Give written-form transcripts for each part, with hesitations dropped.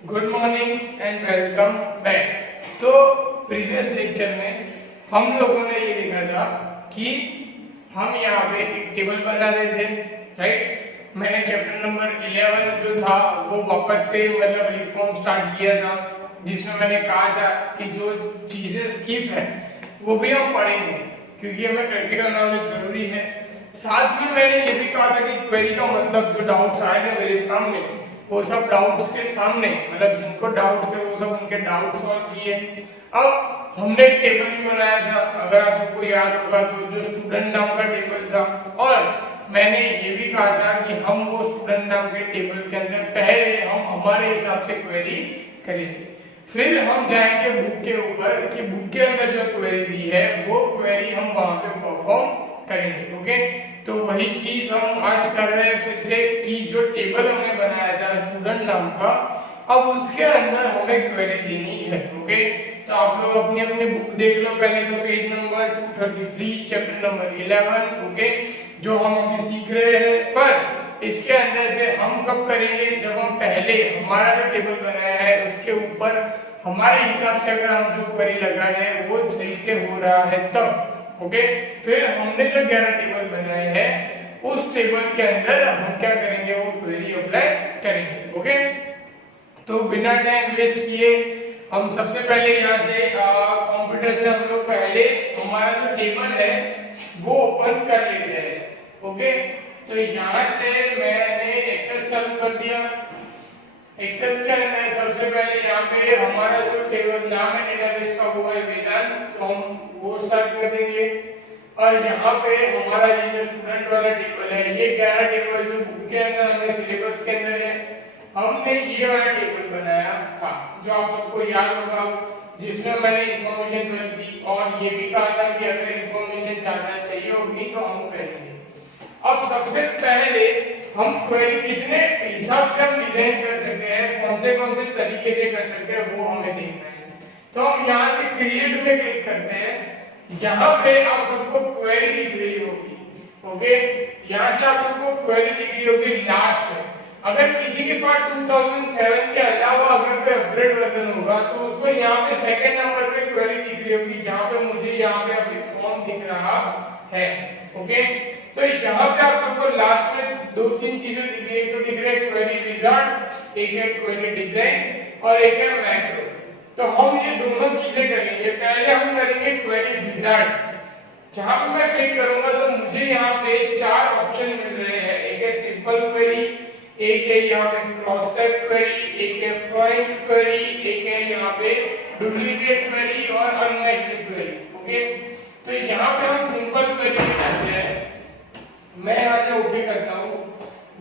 Good morning and welcome back. तो previous lecture में हम लोगों ने ये देखा था कि हम यहाँ पे एक टेबल बना रहे थे, राइट। मैंने चैप्टर नंबर 11 जो था वो वापस से मतलब रिफॉर्म स्टार्ट किया था, जिसमें मैंने कहा था कि जो चीजें स्किप है वो भी हम पढ़ेंगे क्योंकि हमें प्रैक्टिकल नॉलेज जरूरी है। साथ में मैंने ये भी कहा था कि क्वेरी का मतलब जो डाउट्स आए थे मेरे सामने वो सब डाउट्स के सामने मतलब जिनको डाउट्स थे वो सब उनके डाउट सॉल्व किए। अब हमने एक टेबल भी बनाया था, अगर आप सबको याद होगा तो जो स्टूडेंट नाम का टेबल था, और मैंने ये भी कहा था कि हम वो स्टूडेंट नाम के टेबल के अंदर पहले हम हमारे हिसाब से क्वेरी करेंगे, फिर हम जाएंगे बुक के ऊपर कि बुक के अंदर जो क्वेरी दी है वो क्वेरी हम वहां पे परफॉर्म करेंगे। ओके, तो वही चीज हम आज कर रहे हैं फिर से कि जो टेबल हमने बनाया था स्टूडेंट नाम का, अब उसके अंदर हमें क्वेरी देनी है। ओके, तो आप लोग अपनी अपनी बुक देख लो, पहले तो page number 233 chapter number 11। Okay, जो हम अभी सीख रहे हैं, पर इसके अंदर से हम कब करेंगे जब हम पहले हमारा जो टेबल बनाया है उसके ऊपर हमारे हिसाब से अगर हम जो क्वेरी लगा रहे हैं वो सही से हो रहा है तब। ओके, फिर हमने जो 11 टेबल बनाए हैं उस टेबल के अंदर हम क्या करेंगे, वो क्वेरी अप्लाई करेंगे। ओके, तो बिना टाइम वेस्ट किए हम सबसे पहले यहाँ से कंप्यूटर से हम लोग पहले हमारा जो टेबल है वो ओपन कर लेते हैं। ओके, तो यहाँ से मैंने एक्सेस चालू कर दिया। एक्सेस के अंदर सबसे पहले यहाँ पे हमारा जो टेबल नाम है डेटाबेस का वो है वेदांत, तो हम वो स्टार्ट कर देंगे। और यहाँ पे हमारा ये जो स्टूडेंट वाला टेबल है, ये 11 टेबल जो बुक के अंदर हमें सिलेबस के अंदर है, हमने ये वाला टेबल बनाया था जो आप सबको याद होगा, जिसमें मैंने इंफॉर्मेशन भरी थी और ये भी कहा था कि अगर इंफॉर्मेशन ज्यादा चाहिए होगी तो हम करेंगे। अब सबसे पहले हम क्वेरी कितने हिसाब से हम डिजाइन कर सकते हैं, कौन से तरीके से कर सकते हैं वो हमें देखना है। तो हम यहाँ से क्रिएट में क्लिक करते हैं। यहाँ पे आप सबको क्वेरी दिख रही होगी। ओके, यहाँ से आप सबको क्वेरी दिख रही होगी लास्ट में। अगर किसी के पास 2007 के अलावा अगर कोई अपग्रेड वर्जन होगा तो उसको यहाँ पे सेकंड नंबर पे क्वेरी दिख रही होगी, जहाँ पे मुझे यहाँ पे अभी फॉर्म दिख रहा है। ओके, तो यहाँ पे आप सबको लास्ट में दो तीन चीजें दिख रही है, एक तो दिख रहा है क्वेरी विजार्ड, एक है क्वेरी डिजाइन और एक है मैक्रो। तो हम ये दोनों चीजें करेंगे। पहले हम करेंगे क्वेरी विजार्ड। जहां पे मैं क्लिक करूंगा तो मुझे यहाँ पे चार ऑप्शन मिल रहे हैं, एक है सिंपल क्वेरी, एक है यहाँ पे क्रॉस टाइप क्वेरी, एक है फाइंड क्वेरी, एक है यहाँ पे डुप्लीकेट क्वेरी और अनमैच्ड क्वेरी। ओके, तो यहाँ पे हम सिंपल क्वेरी करते हैं। मैं यहाँ से ओके करता हूँ।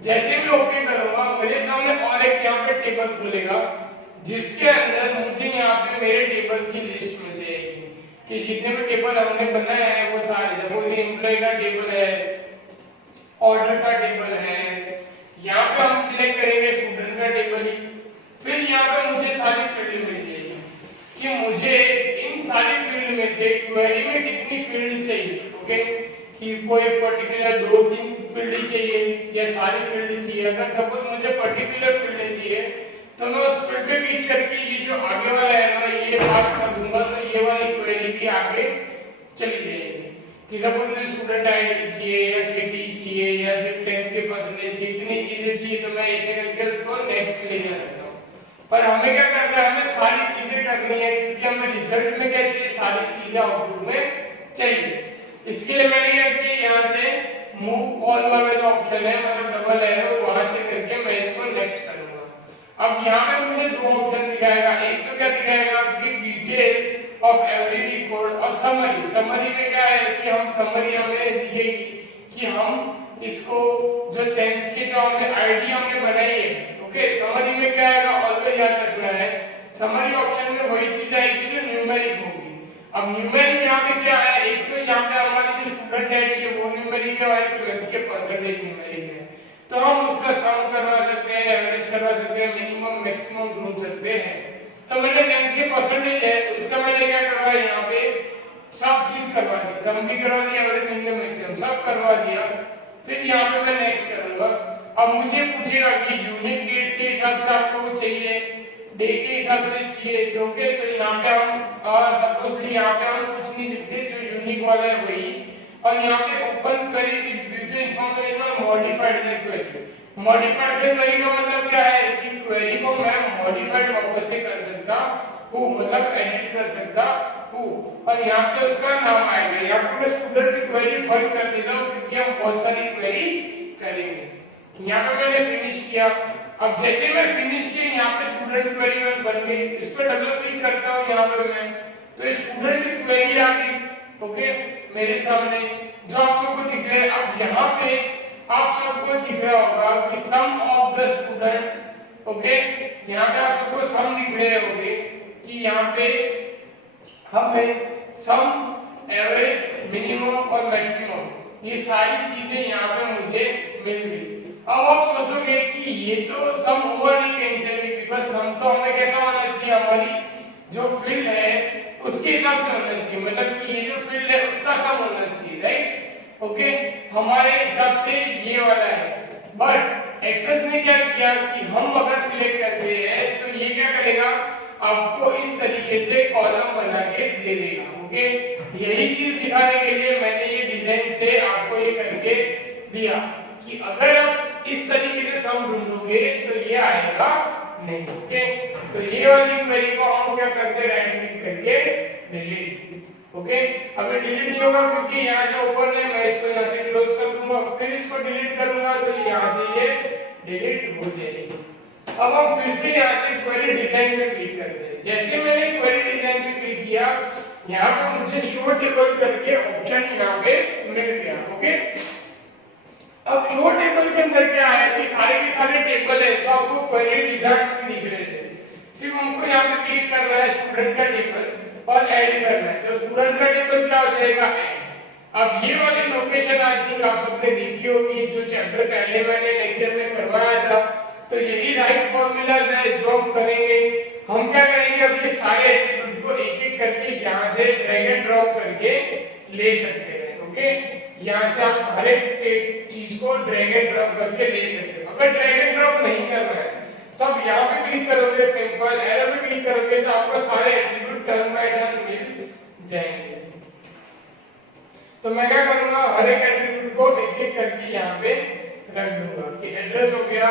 जैसे भी ओके करूंगा मेरे सामने और एक यहाँ पे टेबल खुलेगा, जिसके अंदर मुझे यहाँ पे मेरे टेबल की लिस्ट मिल जाएगी कि जितने भी टेबल हमने बनाए हैं वो सारे, सपोज एम्प्लॉय का टेबल है, ऑर्डर का टेबल है, यहाँ पे हम सिलेक्ट करेंगे स्टूडेंट का टेबल ही। फिर यहाँ पे मुझे सारी फील्ड मिल जाएगी कि मुझे इन सारी फील्ड में से क्वेरी में कितनी फील्ड चाहिए। ओके, कि कोई पर्टिकुलर दो तीन फील्ड चाहिए या सारी फील्ड चाहिए। अगर सपोज मुझे पर्टिकुलर फील्ड चाहिए तो मैं उस फील्ड पे क्लिक करके ये जो आगे वाला है ना ये पास कर दूंगा, तो ये वाली क्वेरी भी आगे चली जाएगी। कि सपोज मुझे स्टूडेंट आईडी चाहिए या सिटी चाहिए या सिर्फ 10th के परसेंटेज चाहिए, इतनी चीजें चाहिए, तो मैं ऐसे करके उसको नेक्स्ट ले जा सकता हूँ। पर हमें क्या करना है, हमें सारी चीजें करनी है क्योंकि हमें रिजल्ट में क्या चाहिए, सारी चीजें आउटपुट में चाहिए। इसके लिए मैंने क्या किया, यहाँ से मूव ऑल वाला जो ऑप्शन है मतलब डबल है वो वहां से करके मैं इसको नेक्स्ट करूंगा। अब यहाँ पे मुझे दो ऑप्शन दिखाएगा, एक तो क्या दिखाएगा कि डिटेल ऑफ एवरी रिकॉर्ड और समरी। समरी में क्या है कि हम समरी हमें दिखेगी कि हम इसको जो 10th के जो हमने आईडी हमने बनाई है। ओके, समरी में क्या आएगा, ऑलवेज याद रखना है समरी ऑप्शन में वही चीज आएगी जो न्यूमेरिक होगी। अब न्यूमेरिक यहाँ पे क्या है, एक तो यहाँ पे हमारी जो स्टूडेंट आईडी है वो न्यूमेरिक है और 12th के परसेंटेज न्यूमेरिक है, तो हम उसका सम करवा सकते हैं, एवरेज करवा सकते हैं, मिनिमम मैक्सिमम ढूंढ सकते हैं। तो मैंने 10th के परसेंटेज है उसका मैंने क्या करवाया, यहाँ पे सब चीज करवा दी, सम भी करवा दिया, एवरेज मिनिमम मैक्सिमम सब करवा दिया। फिर यहाँ पे मैं नेक्स्ट करूंगा। अब मुझे पूछेगा कि यूनिट डेट के हिसाब से आपको चाहिए डे के हिसाब से चाहिए। ओके, तो यहाँ पे हम सपोजली यहाँ पे हम कुछ नहीं लिखते, जो यूनिक वाला है वही, और यहाँ पे open query with view to information और modified the query. Modified the query का मतलब क्या है कि क्वेरी को मैं मॉडिफाइड वापस से कर सकता हूँ, मतलब एडिट कर सकता हूँ, और यहाँ पे उसका नाम आएगा। यहाँ पे मैं स्टूडेंट की क्वेरी बंद कर देता हूँ क्योंकि हम बहुत सारी क्वेरी करेंगे। यहाँ पे मैंने फिनिश किया। अब जैसे मैं फिनिश किया, यहाँ पे स्टूडेंट क्वेरी बन गई। इस पर डबल क्लिक करता हूँ यहाँ पे मैं, तो स्टूडेंट की क्वेरी आ गई। ओके, मेरे सामने जो आप सबको दिख रहा है। अब यहाँ पे आप सबको दिख रहा होगा कि सम ऑफ द स्टूडेंट। ओके, यहाँ पे आप सबको सम दिख रहे होंगे कि यहाँ पे हमें सम, एवरेज, मिनिमम और मैक्सिमम ये सारी चीजें यहाँ पे मुझे मिल गई। अब आप सोचोगे कि ये तो सम होगा नहीं कहीं से भी, बिकॉज सम तो हमें कैसा होना चाहिए, हमारी जो फील्ड है उसके हिसाब से होना चाहिए, मतलब कि ये जो फील्ड है उसका सम होना चाहिए, राइट। ओके, हमारे हिसाब से ये वाला है, बट एक्सेस ने क्या किया कि हम अगर सिलेक्ट करते हैं तो ये क्या करेगा, आपको इस तरीके से कॉलम बना के दे देगा। ओके, यही चीज दिखाने के लिए मैंने ये डिजाइन से आपको ये करके दिया कि अगर आप इस तरीके से सम ढूंढोगे तो ये आएगा नहीं। ओके, तो ये वाली क्वेरी को हम क्या करते हैं, राइट क्लिक करके डिलीट। ओके, अभी डिलीट नहीं होगा क्योंकि यहाँ से ओपन है, मैं इसको यहाँ से क्लोज कर दूंगा, फिर इसको डिलीट करूंगा तो यहाँ से ये डिलीट हो जाएगी। अब हम फिर से यहाँ से क्वेरी डिजाइन पे क्लिक करते हैं। जैसे मैंने क्वेरी डिजाइन पे क्लिक किया, यहाँ पे मुझे शो टेबल करके ऑप्शन यहाँ पे मिल गया। ओके, अब शो टेबल के अंदर क्या है कि सारे के सारे टेबल है जो आपको क्वेरी डिजाइन में दिख रहे थे, सिर्फ हमको यहाँ पे क्लिक करना है स्टूडेंट का टेबल और ऐड करना है। तो स्टूडेंट का टेबल क्या हो जाएगा, ऐड। अब ये वाली लोकेशन आई थिंक आप सबने देखी होगी, जो चैप्टर पहले मैंने लेक्चर में करवाया था। तो यही राइट फॉर्मूलाज है जो हम करेंगे। हम क्या करेंगे, अब ये सारे एट्रिब्यूट को एक एक करके यहाँ से ड्रैग एंड ड्रॉप करके ले सकते हैं। ओके, यहाँ से आप हर एक चीज को ड्रैग एंड ड्रॉप करके ले सकते हो। अगर ड्रैग एंड ड्रॉप नहीं करना है तो आप यहाँ पे क्लिक करोगे, सिंपल एरो पे क्लिक करोगे तो आपको सारे एट्रिब्यूट टर्न बाय टर्न मिल जाएंगे। तो मैं क्या करूंगा, हर एक एट्रिब्यूट को एक एक करके यहाँ पे रख दूंगा कि एड्रेस हो गया,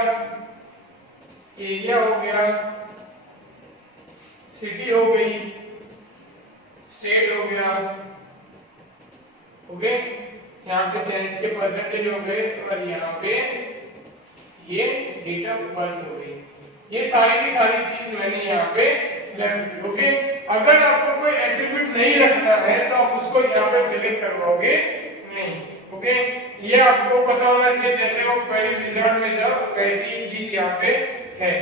एरिया हो गया, सिटी हो गई, स्टेट हो गया। ओके, यहाँ पे टेंथ के परसेंटेज हो गए और यहाँ पे ये डेट ऑफ बर्थ हो गई। ये सारी की सारी चीज मैंने यहाँ पे रख दी। ओके, अगर आपको कोई एट्रिब्यूट नहीं रखना है तो आप उसको यहाँ पे सिलेक्ट करवाओगे नहीं। ओके, ये आपको पता होना चाहिए, जैसे वो क्वेरी विजार्ड में जाओ वैसी चीज यहाँ पे है।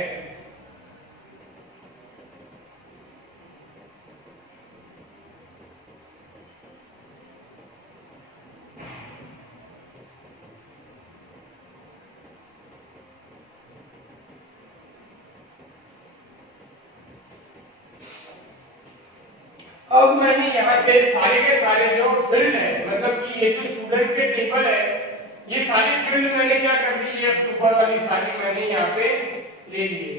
अब मैंने यहाँ से सारे के सारे जो फील्ड है, मतलब कि ये जो स्टूडेंट के टेबल है, ये सारी फील्ड मैंने क्या कर दी, ये ऊपर वाली सारी मैंने यहाँ पे ले ली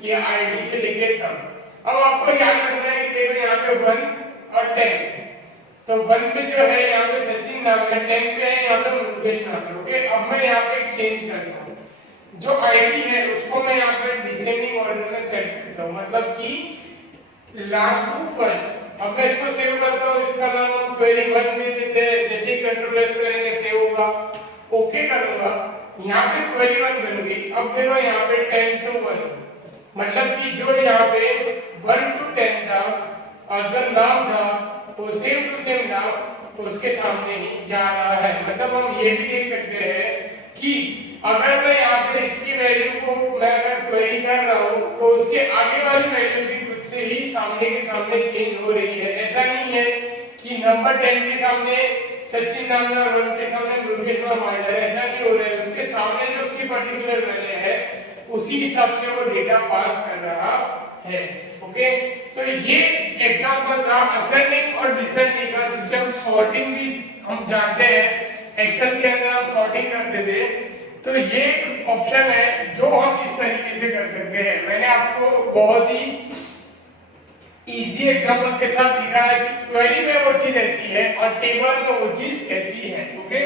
कि आईडी से लेके सम। अब आपको याद रखना है कि देखो यहाँ पे 1 और 10, तो 1 पे जो है यहाँ पे सचिन नाम है, 10 पे है यहाँ पे मुकेश नाम है। ओके, अब मैं यहाँ पे चेंज करता हूँ, जो आईडी है उसको मैं यहाँ पे डिसेंडिंग ऑर्डर में सेट करता हूँ, मतलब कि लास्ट टू फर्स्ट। अब मैं इसको सेव करता हूँ, इसका नाम हम क्वेरी 1 दे देते हैं। जैसे ही कंट्रोल एस करेंगे सेव होगा, ओके करूंगा, यहाँ पे क्वेरी 1 बन गई। अब देखो यहाँ पे 10 to 1, मतलब कि जो यहाँ पे 1 to 10 था और जो नाम था वो सेम टू सेम नाम उसके सामने ही जा रहा है। मतलब हम ये भी देख सकते हैं कि अगर मैं यहाँ पे इसकी वैल्यू को मैं अगर क्वेरी कर रहा हूँ तो उसके आगे वाली वैल्यू भी खुद से ही सामने के सामने चेंज हो रही है। ऐसा नहीं है कि नंबर 10 के सामने सचिन नाम है और 1 के सामने मुकेश नाम आ जा रहा है, ऐसा नहीं हो रहा है। उसके सामने जो उसकी पर्टिकुलर वैल्यू है उसी हिसाब से वो डेटा पास कर रहा है। ओके, तो ये एग्जांपल था असेंडिंग और डिसेंडिंग का, जिससे हम सॉर्टिंग भी हम जानते हैं। एक्सेल के अंदर हम सॉर्टिंग करते थे, तो ये एक ऑप्शन है जो हम इस तरीके से कर सकते हैं। मैंने आपको बहुत ही इजी एग्जांपल के साथ दिखा है कि क्वेरी में वो चीज ऐसी है और टेबल में वो चीज कैसी है। ओके,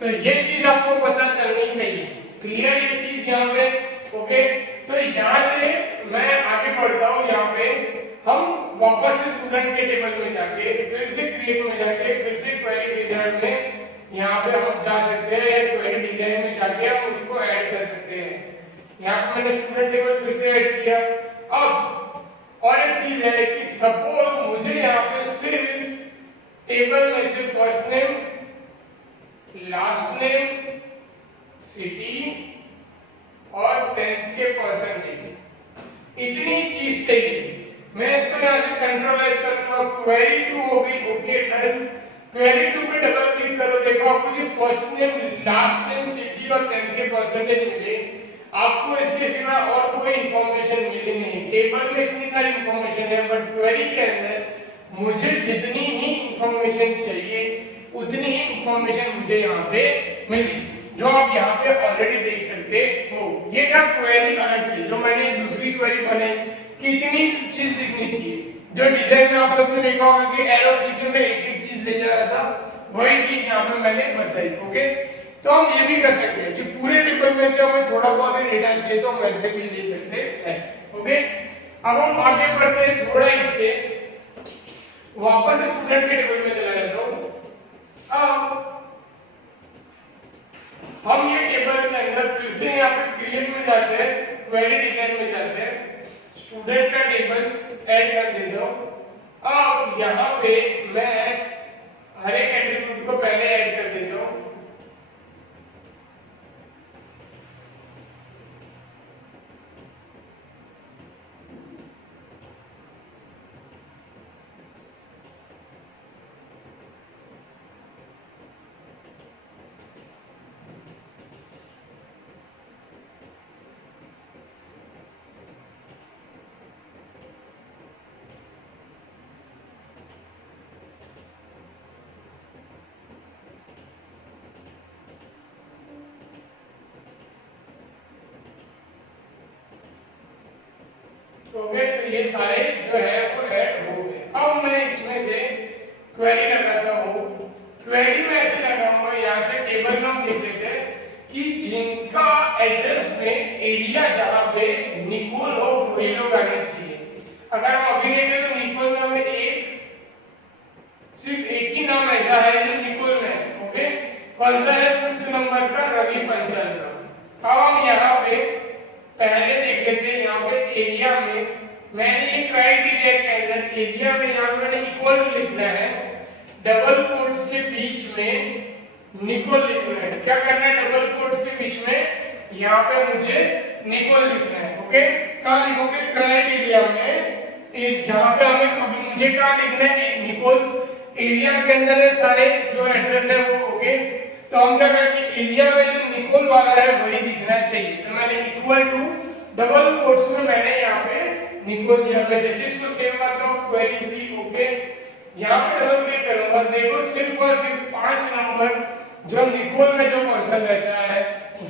तो ये चीज आपको पता चलनी चाहिए। क्लियर ये चीज यहाँ पे? ओके, तो यहाँ से मैं आगे बढ़ता हूँ। यहाँ पे हम वापस से स्टूडेंट के टेबल में जाके फिर से क्रिएट में जाके फिर से क्वेरी विजार्ड में यहाँ पे हम जा सकते हैं, क्वेरी डिजाइन में जाके हम उसको ऐड कर सकते हैं। यहाँ पे मैंने स्टूडेंट टेबल फिर से ऐड किया। अब और एक चीज है कि सपोज मुझे यहाँ पे सिर्फ टेबल में से first name, last name, city और 10th के परसेंटेज इतनी चीज चाहिए। मैं इसको यहाँ से कंट्रोल एस करूंगा, क्वेरी 2 हो गई। Okay done. क्वेरी 2 पे डबल क्लिक करो, देखो आपको ये first name, last name, city और 10th के परसेंटेज मिले। आपको इसके सिवा और कोई इंफॉर्मेशन मिली नहीं। टेबल में इतनी सारी इंफॉर्मेशन है, बट क्वेरी के अंदर मुझे जितनी ही इंफॉर्मेशन चाहिए उतनी ही इंफॉर्मेशन मुझे यहाँ पे मिली, जो आप यहाँ पे ऑलरेडी देख सकते हो। ये था क्वेरी अलग से, जो मैंने दूसरी क्वेरी बनाई कि इतनी चीज दिखनी चाहिए। जो डिजाइन में आप सबने देखा होगा कि एरो की से मैं एक एक चीज ले जा रहा था, वही चीज यहाँ पे मैंने बताई। ओके, तो हम ये भी कर सकते हैं कि पूरे टेबल में से हमें थोड़ा बहुत डेटा चाहिए तो हम वैसे भी ले सकते हैं। ओके, अब हम आगे बढ़ते हैं थोड़ा इससे, वापस स्टूडेंट के टेबल में चला जाता हूं। अब हम ये टेबल के अंदर फिर से यहाँ पे क्रिएट में जाते हैं, क्वेरी डिजाइन में जाते हैं, स्टूडेंट का टेबल ऐड कर देता हूं। अब यहाँ पे मैं हर एक एट्रीब्यूट को पहले ऐड कर देता हूं। ओके, तो ये सारे जो है वो ऐड हो गए। अब मैं इसमें से क्वेरी लगाता हूँ। क्वेरी में ऐसे लगाऊंगा, यहाँ से टेबल में हम देख लेते हैं कि जिनका एड्रेस में एरिया जहाँ पे निकोल हो वही लोग आने चाहिए। अगर हम अभी देखें तो निकोल में हमें सिर्फ एक ही नाम ऐसा है जो निकोल में है। ओके, कौन सा है? 5th नंबर का रवि पंचाल का। अब हम यहाँ पे पहले देख लेते हैं, यहाँ पे एरिया में मैंने ये क्राइटेरिया के अंदर एरिया में यहाँ पे मैंने इक्वल लिखना है, डबल कोट्स के बीच में निकोल लिखना है। क्या करना है? डबल कोट्स के बीच में यहाँ पे मुझे निकोल लिखना है। ओके, कहाँ लिखोगे? क्राइटेरिया में एक, जहाँ पे हमें अभी मुझे कहाँ लिखना है? निकोल। एरिया के अंदर है सारे जो एड्रेस है वो। ओके, तो हम क्या करेंगे? एरिया में जो निकोल वाला है वही दिखना चाहिए। तो मैंने इक्वल टू डबल कोट्स में मैंने यहाँ पे निकोल दिया। मैं जैसे इसको सेव करता हूँ क्वेरी 3। ओके, यहाँ पे डबल क्लिक करूंगा, देखो सिर्फ और सिर्फ 5 नंबर जो निकोल में जो पर्सन रहता है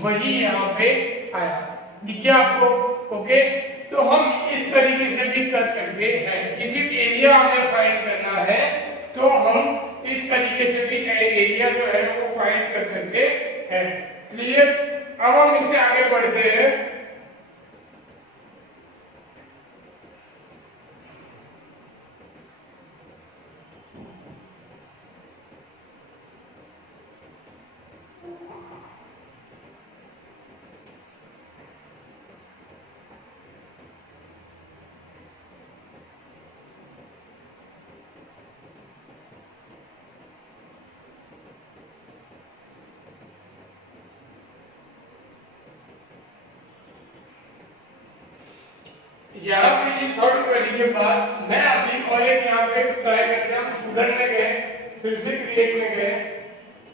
वही यहाँ पे आया। दिख गया आपको? ओके, तो हम इस तरीके से भी कर सकते हैं। किसी एरिया हमें फाइंड करना है तो हम इस तरीके से भी एरिया जो है वो फाइंड कर सकते हैं। क्लियर? अब हम इससे आगे बढ़ते हैं। यहाँ पे ये थर्ड क्वेरी के बाद मैं अभी और एक यहाँ पे ट्राई करते हैं। हम स्टूडेंट में गए, फिर से क्रिएट में गए,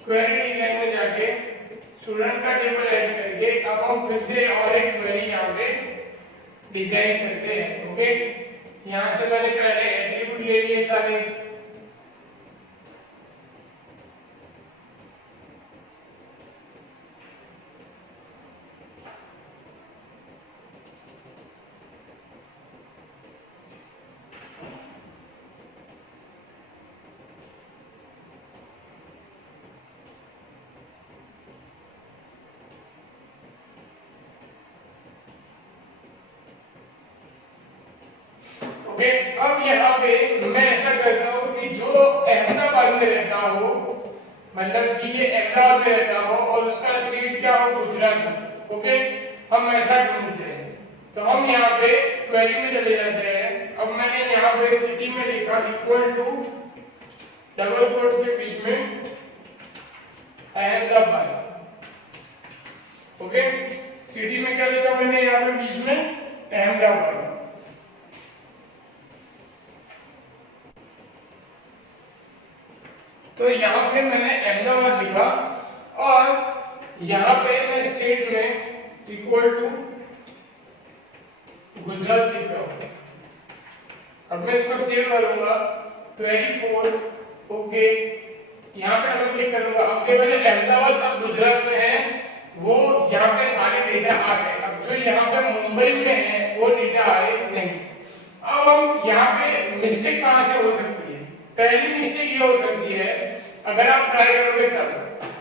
क्वेरी डिजाइन में जाके स्टूडेंट का टेबल ऐड करके अब हम फिर से और एक क्वेरी यहाँ पे डिजाइन करते हैं। ओके, यहाँ से मैंने पहले एट्रीब्यूट ले लिए सारे, ओके, अब यहाँ पे मैं ऐसा करता हूँ कि जो अहमदाबाद में रहता हो, मतलब कि ये अहमदाबाद में रहता हो और उसका स्टेट क्या हो, गुजरात। ओके, हम ऐसा ढूंढते हैं। तो हम यहाँ पे क्वेरी में चले जाते हैं। अब मैंने यहाँ पे सिटी में लिखा इक्वल टू डबल कोट्स के बीच में अहमदाबाद। ओके, सिटी में क्या लिखा मैंने यहाँ पे बीच में, अहमदाबाद। तो यहाँ पे मैंने अहमदाबाद लिखा और यहाँ पे मैं स्टेट में इक्वल टू गुजरात लिखता हूँ। अब मैं इसको सेव करूंगा 24। ओके, यहाँ पे डबल क्लिक करूंगा। अब देखो जो अहमदाबाद अब गुजरात में है वो यहाँ पे सारे डेटा आ गए। अब जो यहाँ पे मुंबई में है वो डेटा आए नहीं। अब हम यहाँ पे मिस्टेक कहाँ से हो सकती है? पहली मिस्टेक ये हो सकती है, अगर आप ट्राई करोगे तब,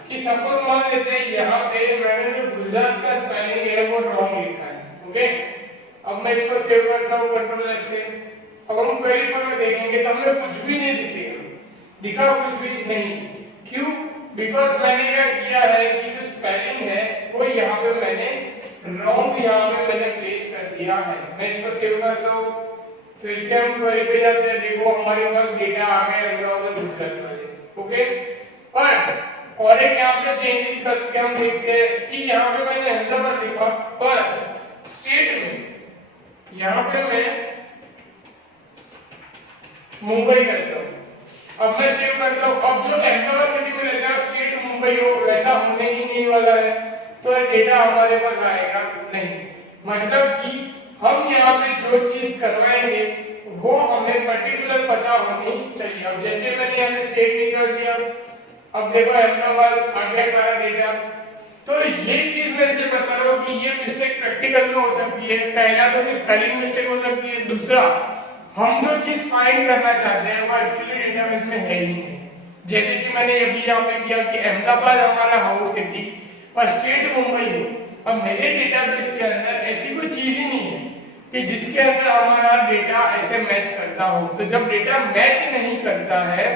कि सपोज मान लेते हैं यहाँ पे मैंने जो गुजरात का स्पेलिंग है वो रॉन्ग लिखा है। ओके, अब मैं इसको सेव करता हूँ कंट्रोल एस से। अब हम क्वेरी फॉर्म में देखेंगे तो हमें कुछ भी नहीं दिखेगा, दिखा कुछ भी नहीं। क्यों? बिकॉज मैंने क्या किया है कि जो स्पेलिंग है वो यहाँ पे मैंने रॉन्ग यहाँ पे मैंने प्लेस कर दिया है। मैं इसको सेव करता हूँ, फिर से हम क्वेरी पे जाते हैं। देखो हमारे पास डेटा आ गया अहमदाबाद गुजरात वाले। ओके, पर और एक यहाँ पे चेंजेस करके हम देखते हैं कि यहाँ पे मैंने अहमदाबाद लिखा पर स्टेट में यहाँ पे मैं मुंबई करता हूँ। अब मैं सेव करता हूँ। अब जो अहमदाबाद सिटी में रहता है स्टेट मुंबई हो, वैसा होने ही नहीं वाला है, तो डेटा हमारे पास आएगा नहीं। मतलब कि हम यहाँ पे जो चीज करवाएंगे वो हमें पर्टिकुलर पता होनी चाहिए। अब जैसे मैंने यहाँ से स्टेट निकाल दिया, अब देखो अहमदाबाद आ गया सारा डेटा। तो ये चीज मैं इसे बता रहा हूँ कि ये मिस्टेक प्रैक्टिकल में हो सकती है। पहला तो स्पेलिंग मिस्टेक हो सकती है, दूसरा हम जो चीज फाइंड करना चाहते हैं वो एक्चुअली डेटाबेस में है ही नहीं। जैसे कि मैंने अभी यहाँ पे किया कि अहमदाबाद हमारा हाउस सिटी और स्टेट मुंबई हो। अब मेरे डेटाबेस के अंदर ऐसी कोई चीज ही नहीं है कि जिसके अंदर हमारा डेटा ऐसे मैच करता हो। तो जब डेटा मैच नहीं करता है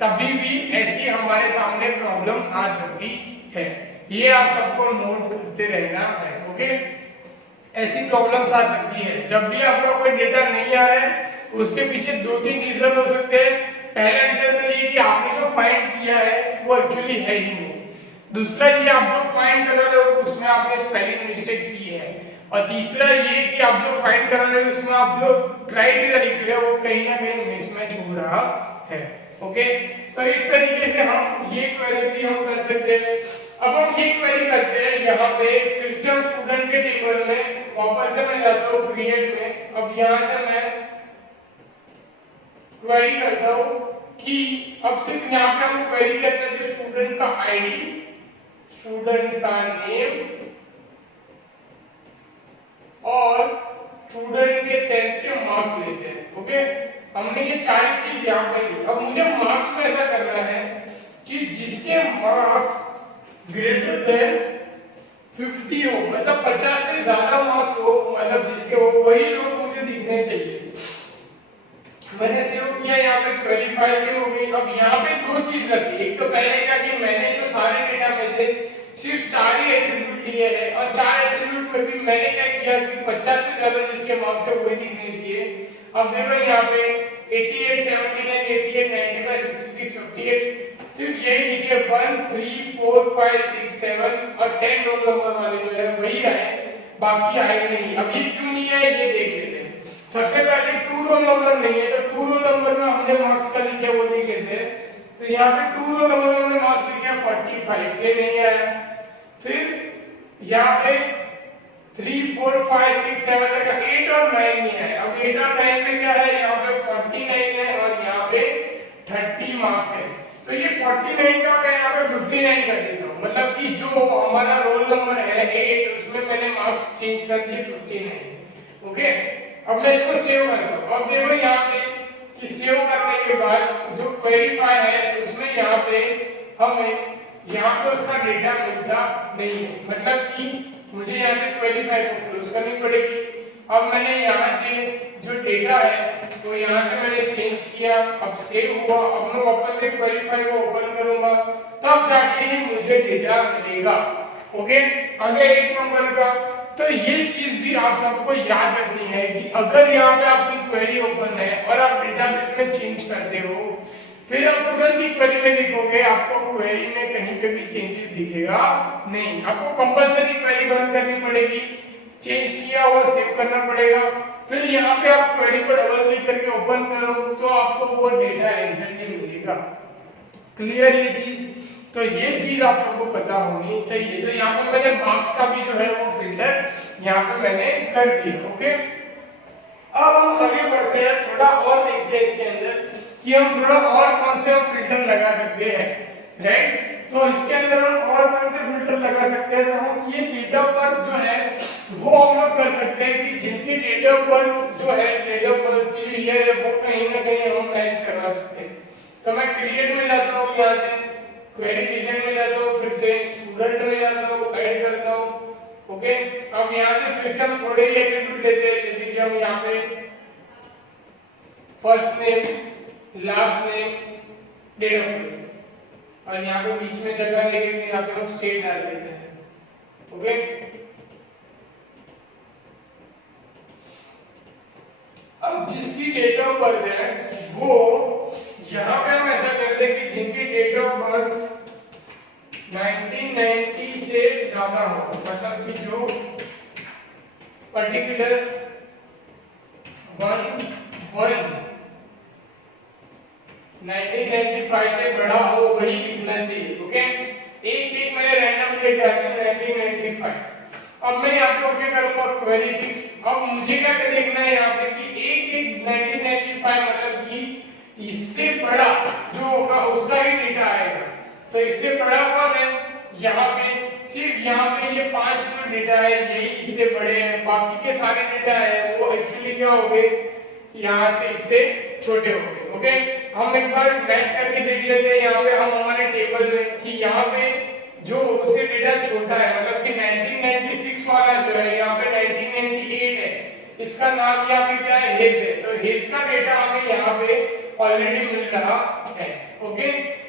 तभी भी ऐसी हमारे सामने प्रॉब्लम आ सकती है। ये आप सबको नोट करते रहना है। ओके, ऐसी प्रॉब्लम्स आ सकती है जब भी आपका कोई डेटा नहीं आ रहा है। उसके पीछे दो तीन रीजन हो सकते हैं। पहला रीजन तो ये कि आपने जो फाइंड किया है वो एक्चुअली है ही नहीं। दूसरा ये आप जो फाइंड कर रहे हो उसमें आपने स्पेलिंग मिस्टेक की है। और तीसरा ये कि आप जो फाइंड कर रहे हो उसमें आप जो क्राइटेरिया लिख रहे हो वो कहीं ना कहीं मिसमैच हो रहा है। ओके, तो इस तरीके से हम ये क्वेरी भी हम कर सकते हैं। अब हम ये क्वेरी करते हैं यहाँ पे, फिर से हम स्टूडेंट के टेबल में वापस से मैं जाता हूँ क्रिएट में। अब यहाँ से मैं क्वेरी करता हूँ कि अब सिर्फ यहाँ पे हम क्वेरी करते हैं सिर्फ स्टूडेंट का आईडी, स्टूडेंट का नेम और स्टूडेंट के 10th के मार्क्स लेते हैं। ओके, हमने ये चार चीज यहाँ पे ली। अब मुझे मार्क्स में ऐसा करना है कि जिसके मार्क्स ग्रेटर देन 50 हो, मतलब 50 से ज्यादा मार्क्स हो, मतलब जिसके हो वही लोग मुझे दिखने चाहिए। मैंने सेव किया, यहाँ पे क्वेरीफाई से हो गई। अब यहाँ पे दो चीज लगी। एक तो पहले क्या कि मैंने जो सारे डेटा में से सिर्फ 4 ही एट्रीब्यूट लिए हैं और 4 एट्रीब्यूट में भी मैंने क्या किया कि 50 से ज्यादा जिसके मार्क्स है वही दिखने चाहिए। अब देखो यहाँ पे 88, 79, 88, 95, 66, 58 सिर्फ यही लिखे 1, 3, 4, 5, 6, 7 और 10 रोल नंबर वाले जो है वही आए, बाकी आए नहीं। अब ये क्यों नहीं है ये देख लेते हैं। सबसे पहले 2 रोल नंबर नहीं है, तो 2 रोल नंबर में हमने मार्क्स का लिखे वो देख लेते हैं। तो यहाँ पे 2 रोल नंबर में हमने मार्क्स लिखे 45, ये नहीं आया। फिर यहाँ पे 3, 4, 5, 6, 7 तक 8 और 9 नहीं है। अब 8 और 9 में क्या है, यहाँ पे 49 है और यहाँ पे 30 मार्क्स है। तो ये 49 का मैं यहाँ पे 59 कर देता हूँ। मतलब कि जो हमारा रोल नंबर है 8 उसमें मैंने मार्क्स चेंज कर दिए 59। ओके, अब मैं इसको सेव करता हूँ। अब देखो यहाँ पे कि सेव करने के बाद जो क्वेरीफाई है उसमें यहाँ पे हमें यहाँ पे उसका डेटा मिलता नहीं है। मतलब कि मुझे यहाँ से क्वेरीफाई को क्लोज करनी पड़ेगी। अब मैंने यहाँ से जो डेटा है तो यहाँ से मैंने चेंज किया, अब सेव हुआ। अब मैं वापस एक वेरीफाई को ओपन करूंगा, तब जाके ही मुझे डेटा मिलेगा। ओके, अगले 1 नंबर का, तो ये चीज भी आप सबको याद रखनी है कि अगर यहाँ पे आपकी क्वेरी ओपन है और आप डेटाबेस में चेंज करते हो, फिर आप तुरंत ही क्वेरी में लिखोगे, आपको क्वेरी में कहीं पे भी चेंजेस दिखेगा नहीं। आपको कंपलसरी क्वेरी बंद करनी पड़ेगी, चेंज किया हुआ सेव करना पड़ेगा, फिर यहाँ पे आप क्वेरी को डबल क्लिक करके ओपन करो तो आपको वो डेटा एग्जैक्टली मिलेगा। क्लियर ये चीज? तो ये चीज आप सबको पता होनी चाहिए। तो यहाँ पे मैंने मार्क्स का भी जो है वो फिल्टर यहाँ पे मैंने कर दिया। ओके, अब हम आगे बढ़ते हैं, थोड़ा और देखते हैं इसके अंदर कि हम थोड़ा और कौन से हम फिल्टर लगा सकते हैं, राइट। तो इसके अंदर हम और कौन से फिल्टर लगा सकते हैं, तो हम ये डेट ऑफ बर्थ जो है वो हम लोग कर सकते हैं कि जिनकी डेट ऑफ बर्थ जो है, डेट ऑफ बर्थ की जो ईयर है वो कहीं ना कहीं हम मैच करवा सकते हैं। तो मैं क्रिएट में जाता हूँ, यहाँ से क्वेरी डिजाइन में जाता हूँ, फिर से स्टूडेंट में जाता हूँ, ऐड करता हूँ। ओके, अब यहाँ से फिर से हम थोड़े ही एट्रीब्यूट लेते हैं, जैसे कि हम यहाँ पे first name, last name, date of birth, और यहाँ पे बीच में जगह लेके फिर यहाँ पे हम स्टेट डाल देते हैं। ओके, अब जिसकी डेट ऑफ बर्थ है वो यहाँ पे हम ऐसा करते हैं कि जिनकी डेट ऑफ बर्थ 1990 से ज्यादा हो, मतलब कि जो पर्टिकुलर 1995 से बड़ा हो वही लिखना चाहिए। ओके, एक मैंने रैंडम डेट डाली 1995। अब मैं यहाँ पे ओके करूंगा क्वेरी 6। अब मुझे क्या देखना है यहाँ पे कि एक 1995 मतलब कि इससे बड़ा जो होगा उसका ही डेटा आएगा। तो इससे बड़ा कौन है, यहाँ पे सिर्फ यहाँ पे ये 5 जो डेटा है यही इससे बड़े हैं, बाकी के सारे डेटा है वो एक्चुअली क्या हो गए, यहाँ से इससे छोटे हो गए। ओके, हम एक बार मैच करके देख लेते हैं यहाँ पे हम हमारे टेबल में कि यहाँ पे जो उससे डेटा छोटा है, मतलब कि 1996 वाला जो है यहाँ पे 1998 है, इसका नाम यहाँ पे क्या है, हेल्थ है। तो हेल्थ का डेटा हमें यहाँ पे ऑलरेडी मिल रहा है। ओके,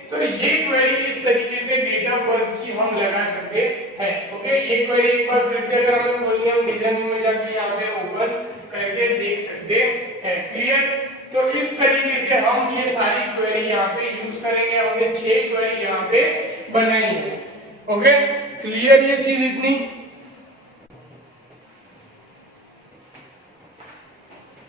तो ये क्वेरी इस तरीके से डेट ऑफ बर्थ की हम लगा सकते हैं। ओके, ये क्वेरी एक बार फिर से अगर हमें बोलिए हम डिजाइन में जाके यहाँ पे ओपन करके देख सकते हैं। क्लियर? तो इस तरीके से हम ये सारी क्वेरी यहाँ पे यूज करेंगे। हमने 6 क्वेरी यहाँ पे बनाई है। ओके, क्लियर ये चीज इतनी?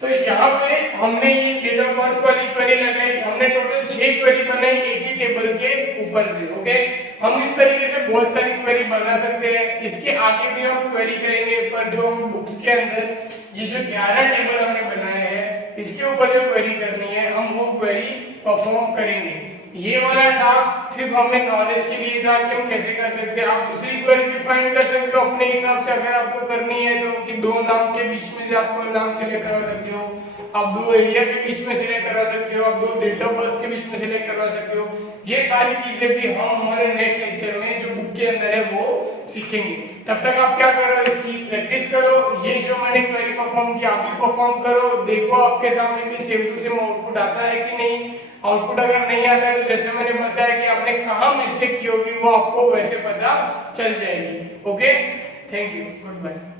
तो यहाँ पे हमने ये डेट ऑफ बर्थ वाली क्वेरी लगाई, हमने टोटल 6 क्वेरी बनाई एक ही टेबल के ऊपर से। ओके, हम इस तरीके से बहुत सारी क्वेरी बना सकते हैं। इसके आगे भी हम क्वेरी करेंगे, पर जो हम बुक्स के अंदर ये जो 11 टेबल हमने बनाए हैं इसके ऊपर जो क्वेरी करनी है हम वो क्वेरी परफॉर्म करेंगे। ये वाला था सिर्फ हमें नॉलेज के लिए था कि हम कैसे कर सकते हैं। आप दूसरी क्वेरी भी फाइंड कर सकते हो अपने हिसाब से, अगर आपको करनी है तो कि 2 नाम के बीच में से आप कोई नाम सिलेक्ट करवा सकते हो, आप 2 एरिया के बीच में सिलेक्ट करवा सकते हो, आप 2 डेट ऑफ बर्थ के बीच में सिलेक्ट करवा सकते हो। ये सारी चीजें भी हम हमारे नेक्स्ट लेक्चर में जो बुक के अंदर है वो सीखेंगे। तब तक आप क्या करो, इसकी प्रैक्टिस करो। ये जो मैंने क्वेरी परफॉर्म किया आप भी परफॉर्म करो, देखो आपके सामने भी सेम टू सेम आउटपुट आता है कि नहीं। आउटपुट अगर नहीं आता है तो जैसे मैंने बताया कि आपने कहाँ मिस्टेक की होगी वो आपको वैसे पता चल जाएगी। Okay, thank you, good bye.